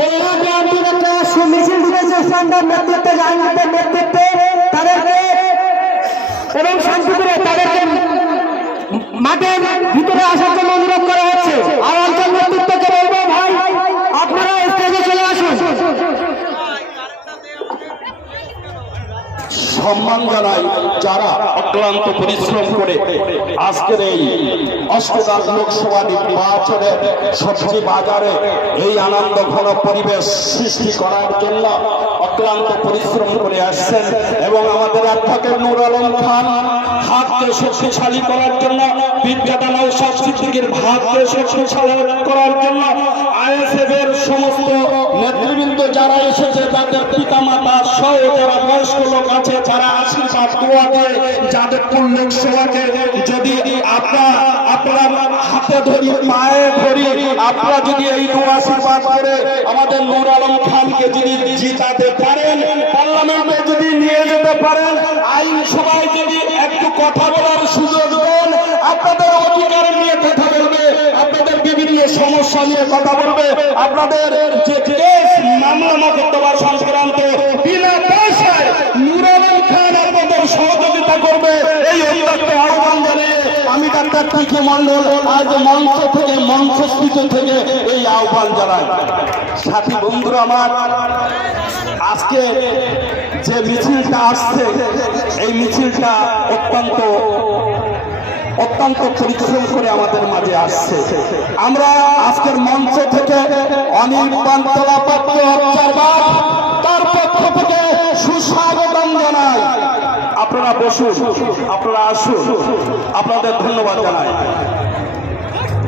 তো এরা বিএনপির একটা সুমিছিল দিয়েছে ইসলামদের নেতৃত্বে, জাহাঙ্গীরদের নেতৃত্বে, তাদেরকে এবং শান্তিপুরে তাদেরকে মাঠের ভিতরে আসার জন্য অনুরোধ করা হচ্ছে। আর অঞ্চল নেতৃত্বকে বলবো, ভাই আপনারা স্টেজে চলে আসুন। সম্মান জানাই যারা অক্লান্ত পরিশ্রম করে আজকের এই অষ্টদশ লোকসভা নির্বাচনে সবজি বাজারে এই আনন্দ ঘন পরিবেশ সৃষ্টি করার জন্য অক্লান্ত পরিশ্রম করে আসছেন এবং আমাদের অ্যাডভোকেট নূর আলম খান হাতকে শক্তিশালী করার জন্য, বিজ্ঞাতা নওশাদ সিদ্দিকীর হাতকে শক্তিশালী করার জন্য, আইএসএফ এর সমস্ত নেতৃবৃন্দ যারা এসেছে তাদের পিতামাতা সহ যারা বয়স্ক লোক আছে যারা আশীর্বাদ দোয়া করে যাদবপুর লোকসভাকে যদি আপনারা হাতে ধরি পায়ে ধরি আপনারা যদি এই দোয়া আশীর্বাদ করে আমাদের নূর আলম খানকে যদি জিতাতে পারেন, পার্লামেন্টে যদি নিয়ে যেতে পারেন, আইনসভায় যদি একটু কথা বলার সুযোগ দেন, আপনাদের অধিকার নিয়ে কথা বলবে, আপনাদের বিভিন্ন সমস্যা নিয়ে কথা বলবে, আপনাদের যে কেস মামলা মোকদ্দমা সংক্রান্ত বিনা পয়সায় নূর আলম খান আপনাদের সহযোগিতা করবে। এই অত্যন্ত আহ্বান জানিয়ে আমি ডাক্তার টিকে মন্ডল আজ মঞ্চ থেকে মঞ্চস্থিত থেকে এই আহ্বান জানাই। সাথী বন্ধুরা আমার, আজকে যে মিছিলটা আসছে এই মিছিলটা অত্যন্ত পরিশ্রম করে আমাদের মাঝে আসছে। আমরা আজকের মঞ্চ থেকে অনির্বাণ তলাপত্র অবজারভার তার পক্ষ থেকে সুস্বাগতম জানাই। আপনারা বসুন, আপনারা আসুন, আপনাদের ধন্যবাদ জানাই।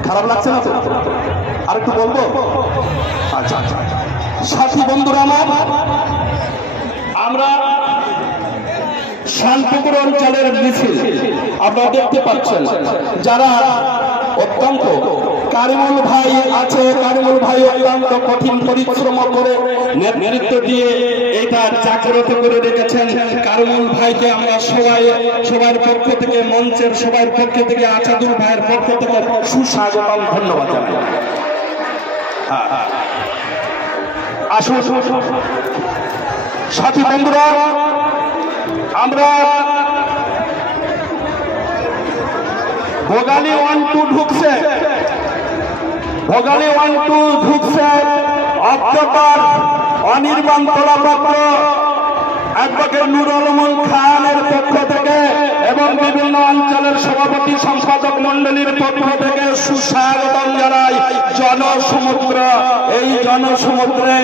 খারাপ লাগছে না তো? আর একটু বলবো? আচ্ছা আচ্ছা। সাথী বন্ধুরা আমার, আমরা শান্তিপুর অঞ্চলের মিছিল আপনারা দেখতে পাচ্ছেন, যারা অত্যন্ত কারিমুল ভাই আছে, কারিমুল ভাই অত্যন্ত কঠিন পরিশ্রম করে নেতৃত্ব দিয়ে এটা জাগ্রত করে রেখেছেন। কারিমুল ভাইকে আমরা সবার পক্ষ থেকে, মঞ্চের সবার পক্ষ থেকে, আচাদুল ভাইয়ের পক্ষ থেকে সুস্বাগতম ধন্যবাদ জানাই। আসুন সাথী বন্ধুরা, আমরা ভোগালী 1-2 ঢুকছে, ভোগালী 1-2 ঢুকছে। অক্টোবর অনির্বাণ তলাপত্র অ্যাডভোকেট নূর আলম খানের পক্ষ থেকে এবং বিভিন্ন অঞ্চলের সভাপতি সম্পাদক মন্ডলীর পক্ষ থেকে সুস্বাগতম জানাই। জনসমুদ্র, এই জনসমুদ্রে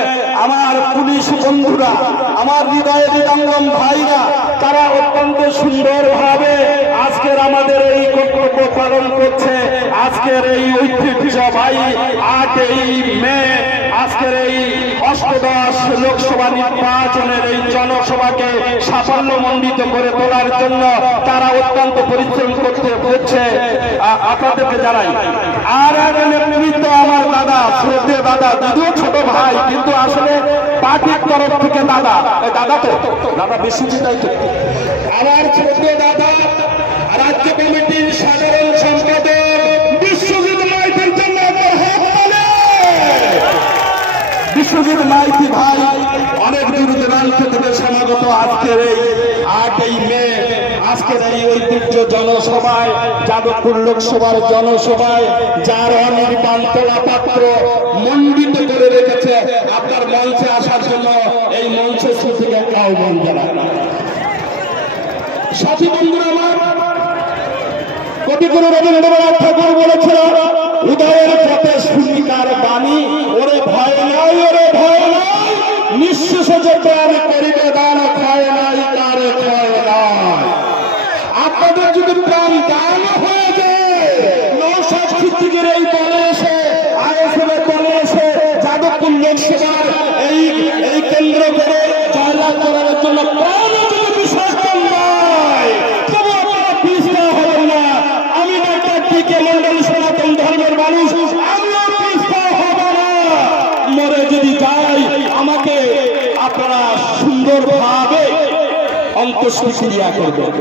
আমার পুলিশ বন্ধুরা, আমার হৃদয়ে হৃদয়ঙ্গম ভাইরা, তারা অত্যন্ত সুন্দরভাবে আজকের আমাদের এই কর্তব্য পালন করছে। আজকের এই ঐতিহ্যবাহী 8ই মে আজকের এই অষ্টদশ লোকসভা নির্বাচনের এই জনসভাকে সাফল্যমণ্ডিত করে তোলার জন্য তারা অত্যন্ত পরিশ্রম করছে। আপনাদেরকে জানাই। আর এক নেতৃত্ব আমার দাদা, শ্রদ্ধেয় দাদা, যদিও ছোট ভাই কিন্তু আসলে পার্টির তরফ থেকে দাদা, দাদা তো দাদা বেশি চিন্তাই তো আমার শ্রদ্ধেয় দাদা, রাজ্য কমিটির সাধারণ সম্পাদক বিশ্বজিৎ মাইতির জন্য বিশ্বজিৎ মাইতি ভাই অনেক দূর দূরান্ত থেকে সমাগত আজকের এই 8ই মে আজকের এই ঐতিহ্য জনসভায়, যাদবপুর লোকসভার জনসভায়, যার অনির্বাণ তলাপত্র মণ্ডিত করে রেখেছে, আপনার মঞ্চে আসার জন্য এই মঞ্চে থেকে একটা আহ্বান জানাই। সাথী বন্ধুরা আমার, কবিগুরু রবীন্দ্রনাথ ঠাকুর বলেছিল, উদয়ের পথে শূন্যিকার বাণী, ওরে ভয় নাই, ওরে ভয় নাই, নিঃশেষে যে প্রাণ করিবে দান, ক্ষয় নাই তারে ক্ষয় নাই। আপনাদের যদি প্রাণ দান হয়ে যায়, নওশাদ সিদ্দিকীর এই দলে এসে, আইএসএফ এর দলে এসে যাদবপুর লোকসভার এই কেন্দ্র করে জয়লাভ করার জন্য প্রাণ যদি বিসর্জন দেয়, তবু আপনারা পিছনে হবেন না। আমি ডাক্তার টিকে মন্ডল, সনাতন ধর্মের মানুষ, আমিও পিছনে হব না। মরে যদি যাই, আমাকে আপনারা সুন্দরভাবে অন্ত্যেষ্টি ক্রিয়া করবেন।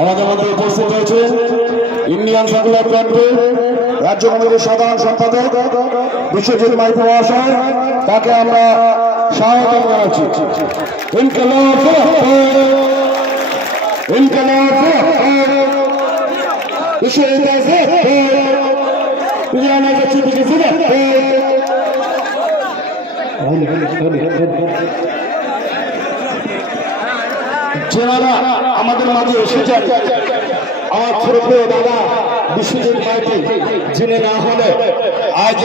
আমাদের মধ্যে উপস্থিত হয়েছে ইন্ডিয়ান সেকুলার ফ্রন্টের রাজ্য কমিটির সাধারণ সম্পাদক বিশ্বজিৎ মাইতি মহাশয়, তাকে আমরা স্বাগত জানাচ্ছি। ইনকলাব ইনকলাব যারা আমাদের মাঝে এসেছেন, আমার ছোট দাদা বিশ্বজিৎ মাইতি, যিনি না হলে আজ